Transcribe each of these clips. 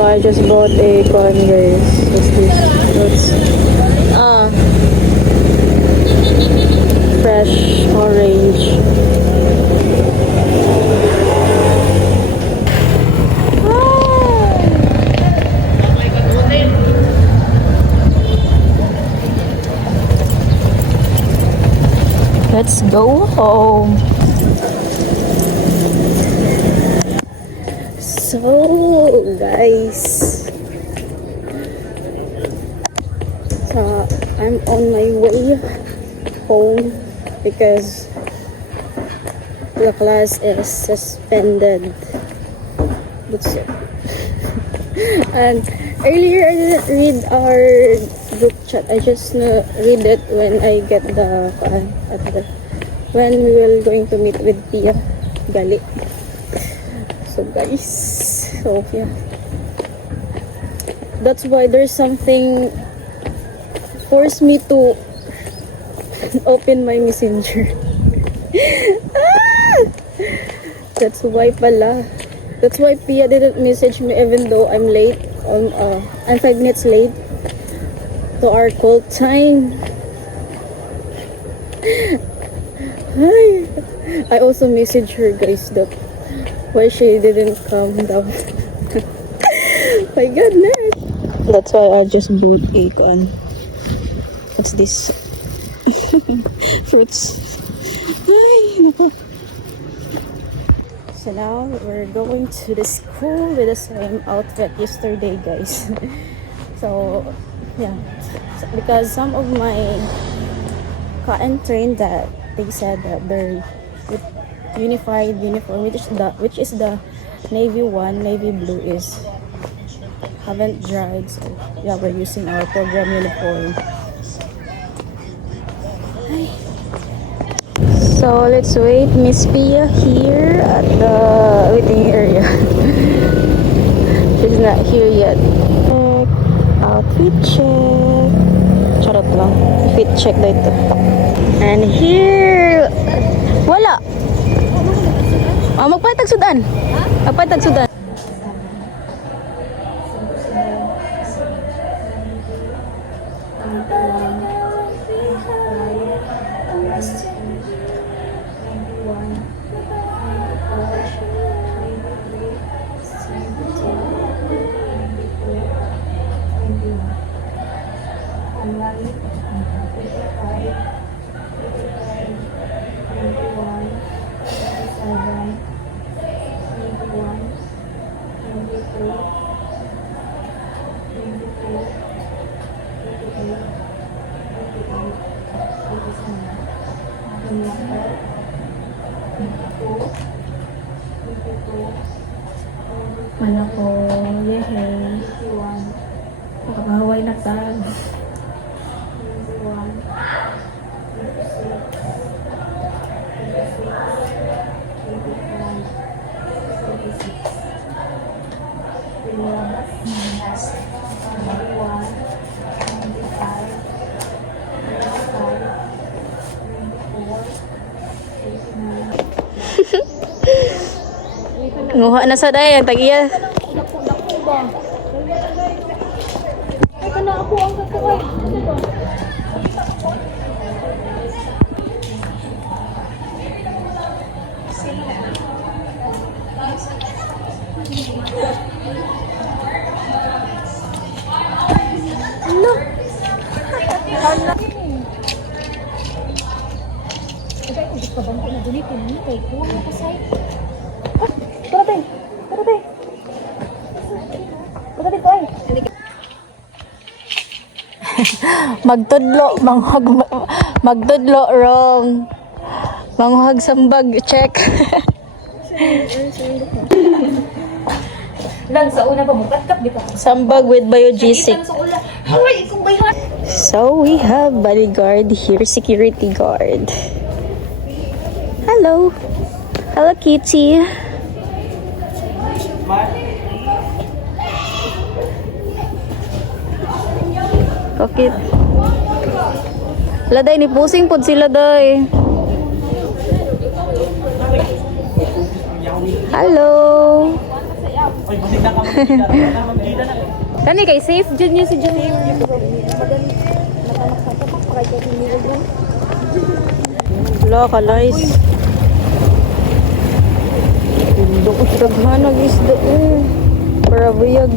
So I just bought a corn, guys. What's this? What's fresh orange. Let's go home. So, guys, I'm on my way home because the class is suspended. That's it. And earlier I didn't read our group chat. I just read it when I get when we will going to meet with Tia Gali. So guys, so yeah, that's why there's something forced me to open my messenger. That's why pala. That's why Pia didn't message me even though I'm late. I'm 5 minutes late to our call time. Hi. I also messaged her, guys, that why she didn't come down. My goodness. That's why I just bought a con. What's this? Fruits. Ay, nako. So now we're going to the school with the same outfit yesterday, guys. So yeah, because some of my trained that they said that their unified uniform, which is the navy one, navy blue, is haven't dried. So yeah, we're using our program uniform. Hi. So let's wait Miss Pia here at the waiting area. She's not here yet. Outfit check. Charot lang. Fit check dito. And here, wala. Magpatag sudan. Magpatag sudan. Mana ko, yehey. Nakakahaway na tayo. Nguha na sa day ang tagiya. Ay kana ako ang kakaway. Ano? Hala. Ay, hindi ka bang na dunitin ni kay ko na kasay. Magtudlo wrong. Manghag sambag check. Lang sa una pa mo katkap di pa. Sambag with biogesic. So we have bodyguard here, security guard. Hello. Hello Kitty. Okay. Laday ni pusing pod sila day. Hello. Kani kay safe dyan niya si John. Wala ka, guys. Tindok ko sa daghanag isda eh. Para buyag.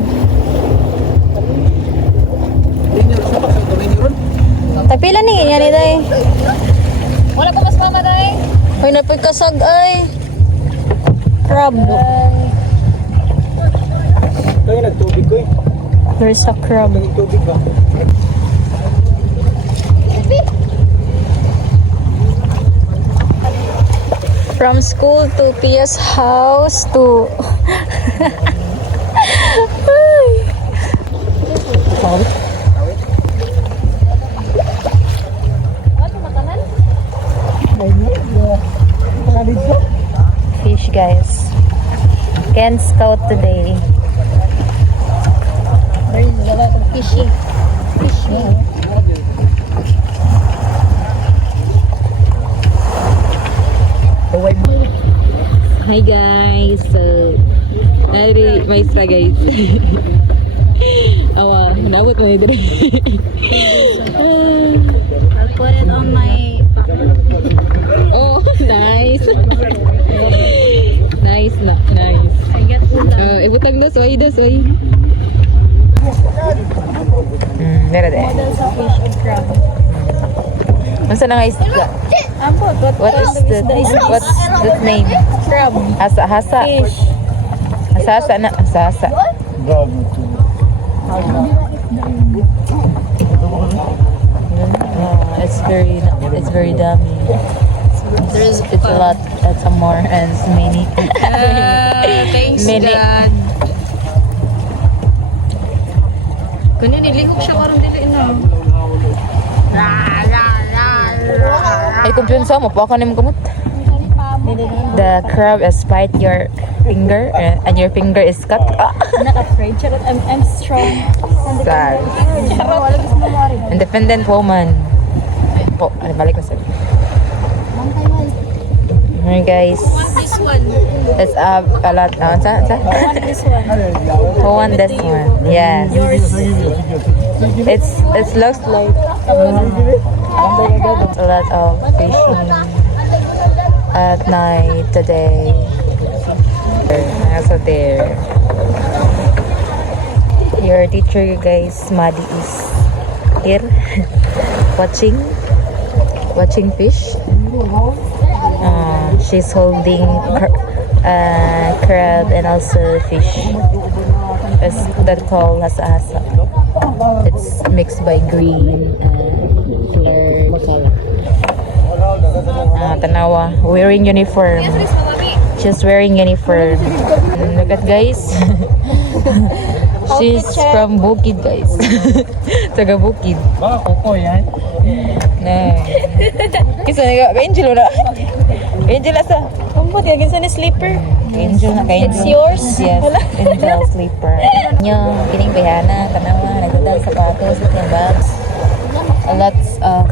Tapila ni yan ni day. Wala pa mas mama dahil. Hoy napoy kasag ay. Crab. Kaya nagtubig ko eh. There's a crab. Nagtubig ba? From school to Pia's house to fish, guys. Can scout today. Fishy. Hi guys, so nari may isla guys. Awa, nabot mo ito. I'll put it on my. Oh, nice. Nice na, nice. I get ibutang soy. Meron din. Models of fish and crab. Masa na nga isda? What's the name? Crab. Hasa. Fish. Hasa na. Hasa. It's very dummy. It's a lot. It's a more and it's many. Thanks Mini. God. Kunya nilihok siya karon dili na. Ay, kumpiyansa mo. Paka na kamot. The crab is bite your finger and your finger is cut. I'm not afraid. Charot, I'm strong. Sad. Independent woman. Po, balik na sir. Alright guys. This one. It's a lot. This one. Who won this one? Yes. It looks like a lot of fishing at night today. Also there. Your teacher, you guys, Madi is here watching fish. She's holding crab and also fish. It's that called hasa. It's mixed by green and clear. Tanawa, wearing uniform. She's wearing uniform. Look at guys. She's from Bukid, guys. Taga Bukid. Ba, koko yan. Nah. Kisa nga Angel na. Angel asa. Kumpot, yagin sa ni slipper. Angel na kay It's yours? Yes. Angel sleeper. Nyo, kining bayana, tanawa, nagdadal sapatos, at yung bags. A lots of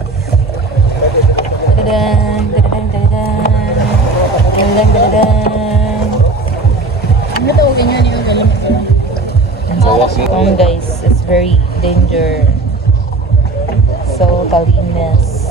guys, it's very danger. So Kalinas.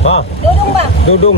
Ha? Dudong.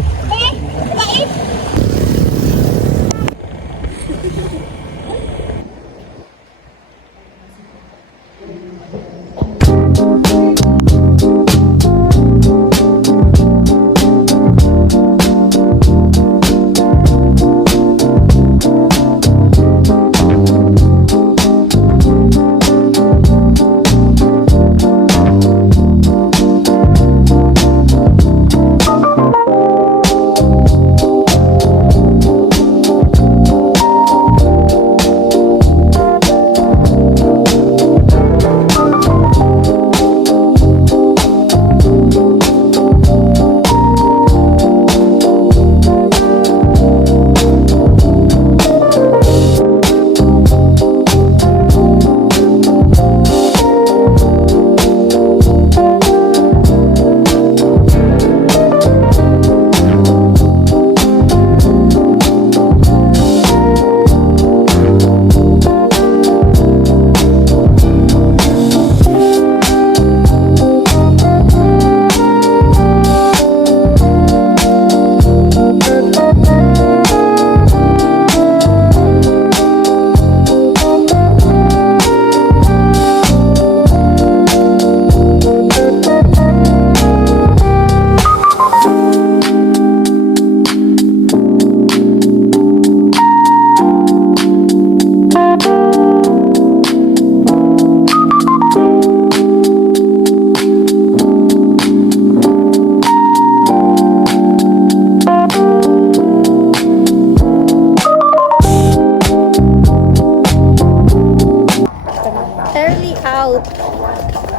out.